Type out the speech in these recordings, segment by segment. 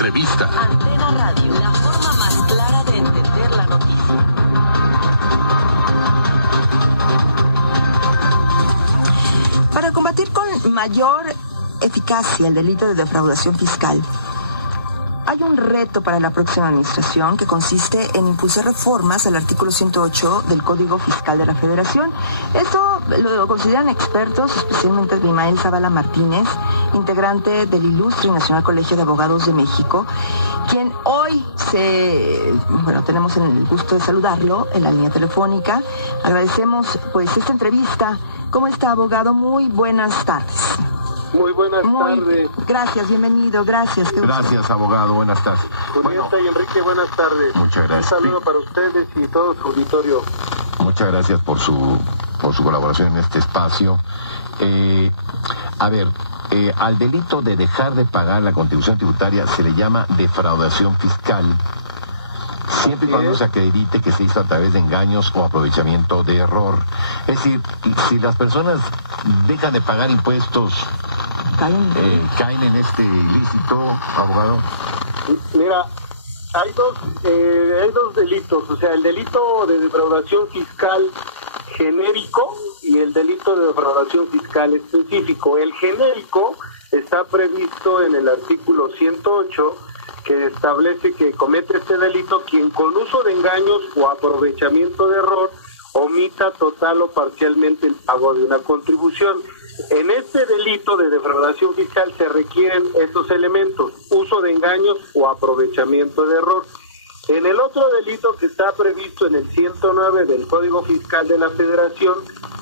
entrevista. Antena Radio, la forma más clara de entender la noticia. Para combatir con mayor eficacia el delito de defraudación fiscal, hay un reto para la próxima administración que consiste en impulsar reformas al artículo 108 del Código Fiscal de la Federación. Esto lo consideran expertos, especialmente Abimael Zavala Martínez, integrante del Ilustre y Nacional Colegio de Abogados de México, quien hoy tenemos el gusto de saludarlo en la línea telefónica. Agradecemos pues esta entrevista. ¿Cómo está, abogado? Muy buenas tardes. Muy buenas tardes. Gracias, bienvenido, gracias. Gracias, abogado, buenas tardes. Julieta y Enrique, buenas tardes. Muchas gracias. Un saludo para ustedes y todo su auditorio. Muchas gracias por su colaboración en este espacio. Al delito de dejar de pagar la contribución tributaria se le llama defraudación fiscal, siempre y cuando se acredite que se hizo a través de engaños o aprovechamiento de error. Es decir, si las personas dejan de pagar impuestos, caen en este ilícito, abogado. Mira, hay dos delitos, o sea, el delito de defraudación fiscal genérico y el delito de defraudación fiscal específico. El genérico está previsto en el artículo 108, que establece que comete este delito quien con uso de engaños o aprovechamiento de error omita total o parcialmente el pago de una contribución. En este delito de defraudación fiscal se requieren estos elementos: uso de engaños o aprovechamiento de error. En el otro delito que está previsto en el 109 del Código Fiscal de la Federación,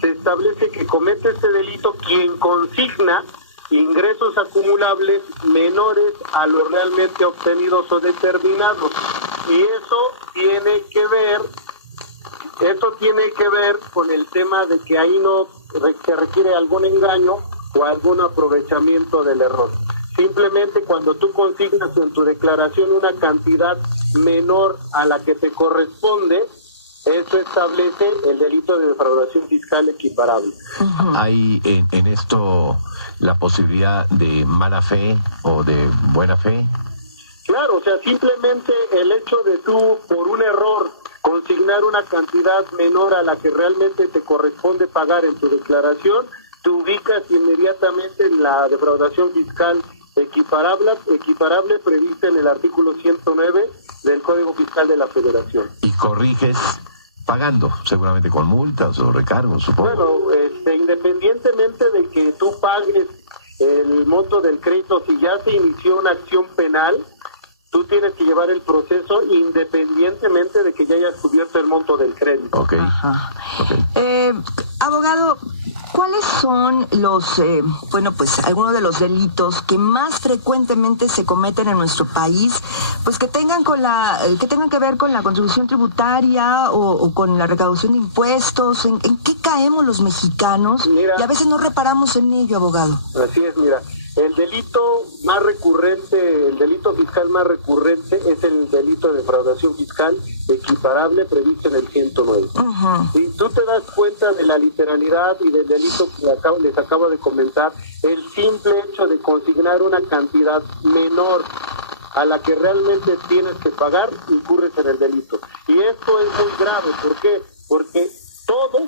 se establece que comete este delito quien consigna ingresos acumulables menores a los realmente obtenidos o determinados. Y eso tiene que ver con el tema de que ahí no se requiere algún engaño o algún aprovechamiento del error. Simplemente cuando tú consignas en tu declaración una cantidad menor a la que te corresponde, eso establece el delito de defraudación fiscal equiparable. ¿Hay en esto la posibilidad de mala fe o de buena fe? Claro, o sea, simplemente el hecho de tú, por un error, consignar una cantidad menor a la que realmente te corresponde pagar en tu declaración, te ubicas inmediatamente en la defraudación fiscal equiparable prevista en el artículo 109 del Código Fiscal de la Federación. Y corriges pagando, seguramente con multas o recargos, supongo. Bueno, independientemente de que tú pagues el monto del crédito, si ya se inició una acción penal, tú tienes que llevar el proceso independientemente de que ya hayas cubierto el monto del crédito. Okay. Abogado, ¿cuáles son algunos de los delitos que más frecuentemente se cometen en nuestro país, pues que tengan que ver con la contribución tributaria o con la recaudación de impuestos? ¿En qué caemos los mexicanos? Mira, y a veces no reparamos en ello, abogado. Así es, mira. El delito fiscal más recurrente es el delito de defraudación fiscal equiparable previsto en el 109. Si tú te das cuenta de la literalidad y del delito que les acabo de comentar, el simple hecho de consignar una cantidad menor a la que realmente tienes que pagar, incurres en el delito. Y esto es muy grave. ¿Por qué? Porque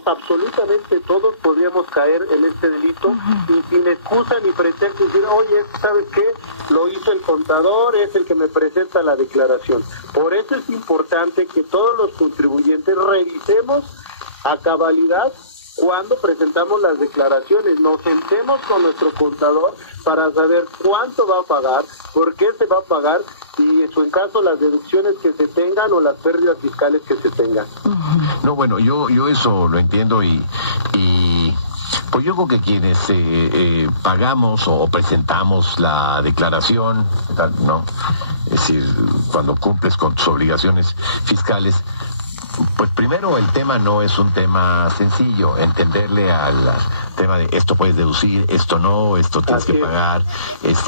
absolutamente todos podríamos caer en este delito y sin excusa ni pretexto decir, oye, ¿sabes qué? Lo hizo el contador, es el que me presenta la declaración. Por eso es importante que todos los contribuyentes revisemos a cabalidad cuando presentamos las declaraciones. Nos sentemos con nuestro contador para saber cuánto va a pagar, por qué se va a pagar y en caso las deducciones que se tengan o las pérdidas fiscales que se tengan. No, bueno, yo eso lo entiendo y pues yo creo que quienes pagamos o presentamos la declaración, ¿no? Es decir, cuando cumples con tus obligaciones fiscales, pues primero el tema no es un tema sencillo, entenderle al tema de esto puedes deducir, esto no, esto tienes que pagar,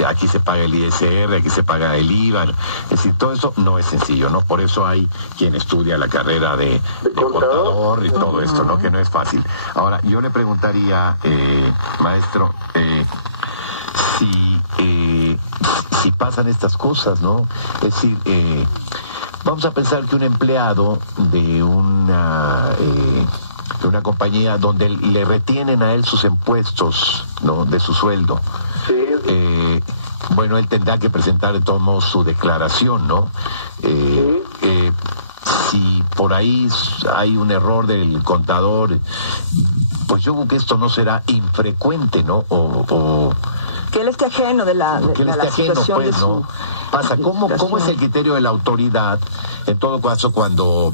aquí se paga el ISR, aquí se paga el IVA, es decir, todo eso no es sencillo, ¿no? Por eso hay quien estudia la carrera de contador y todo esto, ¿no? Que no es fácil. Ahora, yo le preguntaría, maestro, si pasan estas cosas, ¿no? Es decir, vamos a pensar que un empleado de una compañía donde le retienen a él sus impuestos, ¿no?, de su sueldo. Sí. Bueno, él tendrá que presentar de todos modos su declaración, ¿no? Si por ahí hay un error del contador, pues yo creo que esto no será infrecuente, ¿no? O que él esté ajeno de la situación, pues, de su... ¿no? Pasa, ¿cómo es el criterio de la autoridad, en todo caso, cuando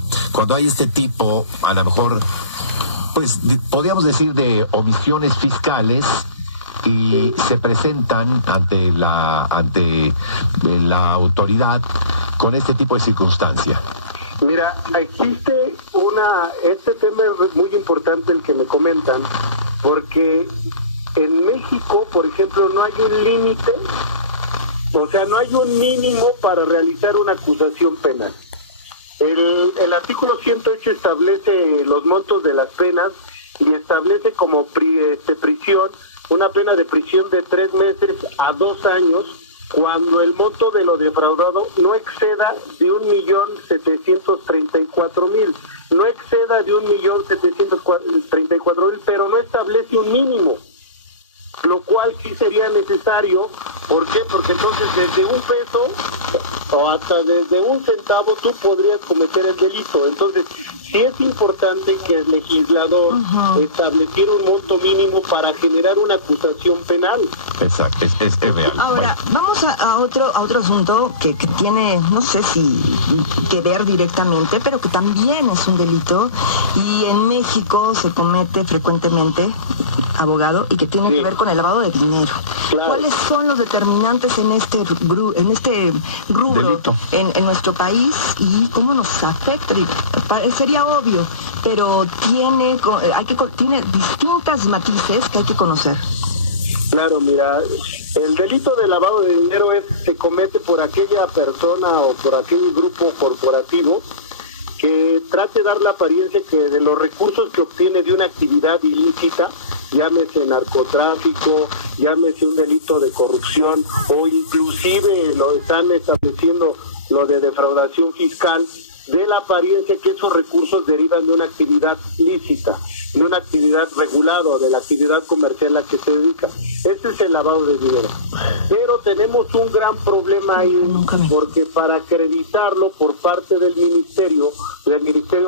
hay este tipo, a lo mejor, pues, podríamos decir, de omisiones fiscales, y se presentan ante la autoridad con este tipo de circunstancia? Mira, existe este tema es muy importante el que me comentan, porque en México, por ejemplo, no hay un límite, o sea, no hay un mínimo para realizar una acusación penal. El artículo 108 establece los montos de las penas y establece como prisión, una pena de prisión de 3 meses a 2 años, cuando el monto de lo defraudado no exceda de 1.734.000, no exceda de 1.734.000, pero no establece un mínimo, lo cual sí sería necesario. ¿Por qué? Porque entonces desde un peso o hasta desde un centavo tú podrías cometer el delito. Entonces sí es importante que el legislador estableciera un monto mínimo para generar una acusación penal. Exacto, es real. Ahora, vamos a otro asunto que tiene, no sé si que ver directamente, pero que también es un delito, y en México se comete frecuentemente, abogado, y que tiene que ver con el lavado de dinero. Claro. ¿Cuáles son los determinantes en este rubro en nuestro país y cómo nos afecta? Sería obvio, pero tiene distintas matices que hay que conocer. Claro, mira, el delito de lavado de dinero se comete por aquella persona o por aquel grupo corporativo que trate de dar la apariencia que de los recursos que obtiene de una actividad ilícita, llámese narcotráfico, llámese un delito de corrupción, o inclusive lo están estableciendo lo de defraudación fiscal, de la apariencia que esos recursos derivan de una actividad lícita, de una actividad regulada, de la actividad comercial a la que se dedica. Ese es el lavado de dinero. Pero tenemos un gran problema ahí, porque para acreditarlo por parte del Ministerio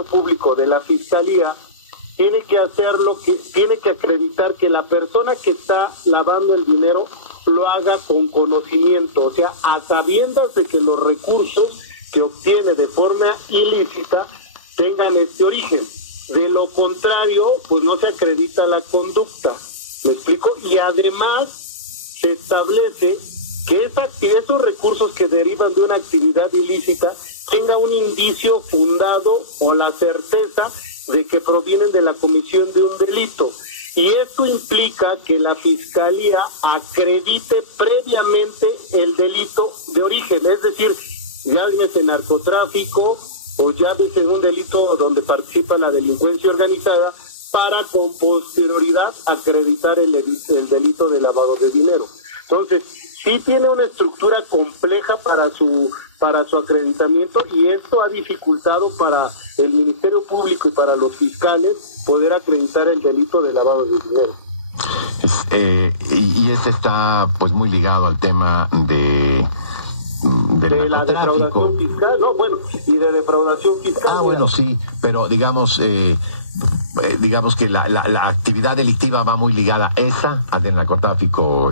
Público, de la Fiscalía, tiene que acreditar que la persona que está lavando el dinero lo haga con conocimiento, o sea, a sabiendas de que los recursos que obtiene de forma ilícita tengan este origen. De lo contrario, pues no se acredita la conducta. ¿Me explico? Y además se establece que esos recursos que derivan de una actividad ilícita tenga un indicio fundado o la certeza de que provienen de la comisión de un delito. Y esto implica que la Fiscalía acredite previamente el delito de origen, es decir, llámese narcotráfico o llámese un delito donde participa la delincuencia organizada, para con posterioridad acreditar el delito de lavado de dinero. Entonces, sí tiene una estructura compleja para su acreditamiento, y esto ha dificultado para el Ministerio Público y para los fiscales poder acreditar el delito de lavado de dinero. Y este está pues muy ligado al tema de la defraudación fiscal, y de defraudación fiscal. Bueno, sí, pero digamos que la actividad delictiva va muy ligada al del narcotráfico,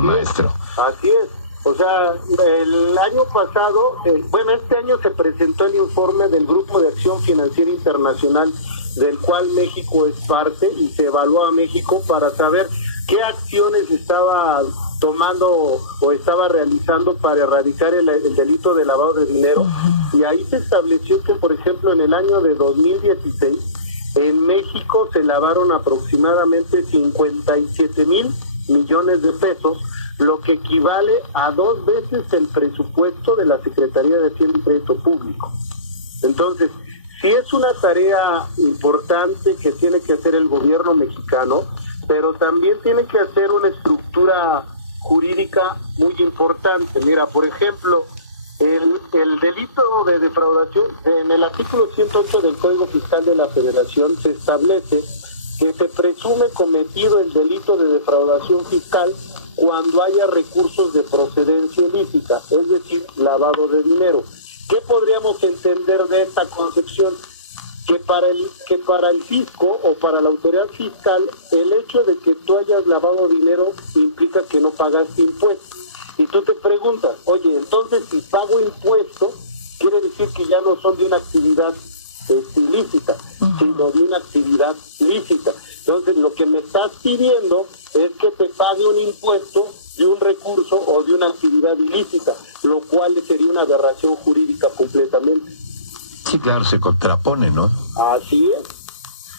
maestro. Así es. O sea, el año pasado, este año se presentó el informe del Grupo de Acción Financiera Internacional, del cual México es parte, y se evaluó a México para saber qué acciones estaba tomando o estaba realizando para erradicar el delito de lavado de dinero. Y ahí se estableció que, por ejemplo, en el año de 2016, en México se lavaron aproximadamente 57,000 millones de pesos, lo que equivale a 2 veces el presupuesto de la Secretaría de Hacienda y Crédito Público. Entonces, sí es una tarea importante que tiene que hacer el gobierno mexicano, pero también tiene que hacer una estructura jurídica muy importante. Mira, por ejemplo, el delito de defraudación, en el artículo 108 del Código Fiscal de la Federación se establece que se presume cometido el delito de defraudación fiscal cuando haya recursos de procedencia ilícita, es decir, lavado de dinero. ¿Qué podríamos entender de esta concepción? Que para el fisco o para la autoridad fiscal, el hecho de que tú hayas lavado dinero implica que no pagaste impuestos. Y tú te preguntas, oye, entonces si pago impuestos, quiere decir que ya no son de una actividad ilícita, sino de una actividad lícita. Entonces lo que me estás pidiendo es que te pague un impuesto de un recurso o de una actividad ilícita, lo cual sería una aberración jurídica completamente. Sí, claro, se contrapone, ¿no? Así es.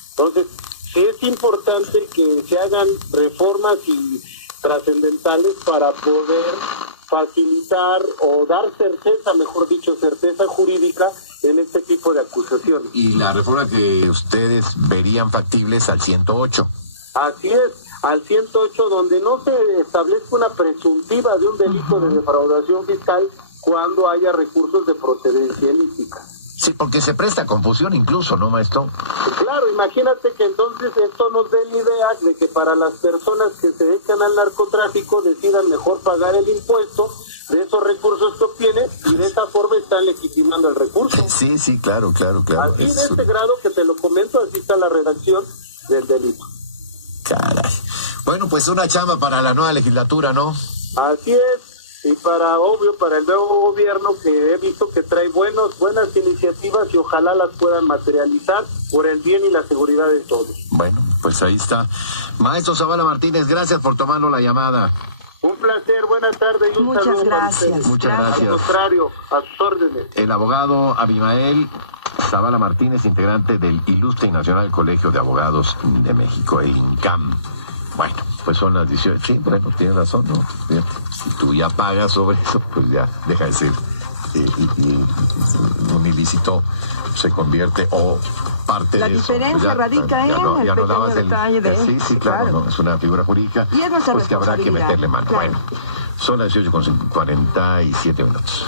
Entonces, sí es importante que se hagan reformas y trascendentales para poder facilitar o dar certeza, mejor dicho, certeza jurídica en este tipo de acusaciones. Y la reforma que ustedes verían factibles al 108. Así es, al 108, donde no se establezca una presuntiva de un delito de defraudación fiscal cuando haya recursos de procedencia ilícita. Sí, porque se presta confusión incluso, ¿no, maestro? Claro, imagínate que entonces esto nos dé la idea de que para las personas que se dedican al narcotráfico decidan mejor pagar el impuesto de esos recursos que obtienen y de esa forma están legitimando el recurso. Sí, sí, claro. Así de este grado que te lo comento, así está la redacción del delito. Caray. Bueno, pues una chamba para la nueva legislatura, ¿no? Así es. Y para el nuevo gobierno, que he visto que trae buenas iniciativas y ojalá las puedan materializar por el bien y la seguridad de todos. Bueno, pues ahí está. Maestro Zavala Martínez, gracias por tomarnos la llamada. Un placer, buenas tardes y un Muchas saludo. gracias. Muchas gracias. Al contrario, a sus órdenes. El abogado Abimael Zavala Martínez, integrante del Ilustre y Nacional Colegio de Abogados de México, el INCAM. Bueno, pues son las 18. Sí, bueno, tienes razón, ¿no? Fíjate, si tú ya pagas sobre eso, pues ya deja de ser un ilícito, se convierte o parte la de eso. diferencia Pues ya, radica ya en no, el ya no pequeño dabas detalle de... sí, claro, no, es una figura jurídica, Y es nuestra pues que habrá que responsabilidad, meterle mano. claro. Bueno, son las 18:47 minutos.